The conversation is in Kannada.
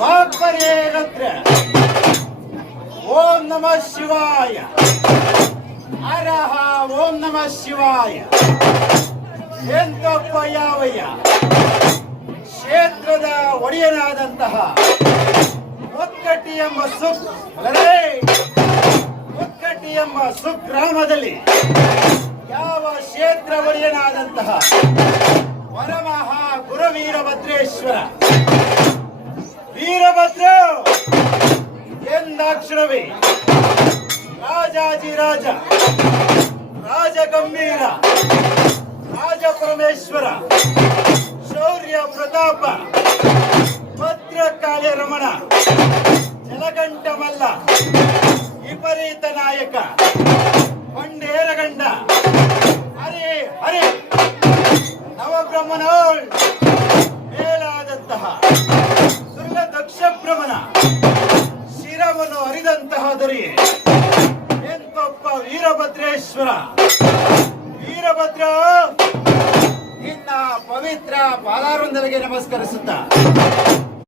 ವಾಕ್ಪರ್ಯೇಗತ್ರ ಓಂ ನಮಃ ಶಿವಾಯ ಅರಹ ಓಂ ನಮಃ ಶಿವಾಯ ಎಂತಪ್ಪ ಯಾವಯ್ಯ ಕ್ಷೇತ್ರದ ಒಡೆಯನಾದಂತಹ ಮುತ್ಕಟ್ಟಿ ಎಂಬ ಮುತ್ಕಟ್ಟಿ ಎಂಬ ಸುಗ್ರಾಮದಲ್ಲಿ ಯಾವ ಕ್ಷೇತ್ರ ಒಡೆಯನಾದಂತಹ ಪರಮಹಾ ಗುರು ವೀರಭದ್ರೇಶ್ವರ ವೀರಭದ್ರ ಎಂದಾಕ್ಷರವೇ ರಾಜಾಜಿರಾಜ ರಾಜಗಂಭೀರ ರಾಜ ಪರಮೇಶ್ವರ ಶೌರ್ಯ ಪ್ರತಾಪ ಭದ್ರಕಾಳಿ ರಮಣ ಜಲಗಂಟ ಮಲ್ಲ ವಿಪರೀತ ನಾಯಕ ಬಂಡೇರಗಂಡ ಹರೇ ಹರೇ ನವಬ್ರಹ್ಮನೋಳ್ ಮೇಲಾದಂತಹ ಸುರ್ಲ ದಕ್ಷ ಬ್ರಹ್ಮನ ಶಿರವನ್ನು ಅರಿದಂತಹ ದೊರೆಯೇ ಎಂತೊಬ್ಬ ವೀರಭದ್ರೇಶ್ವರ ವೀರಭದ್ರ ನಿನ್ನ ಪವಿತ್ರ ಪಾದಾರೊಂದರಿಗೆ ನಮಸ್ಕರಿಸುತ್ತಾ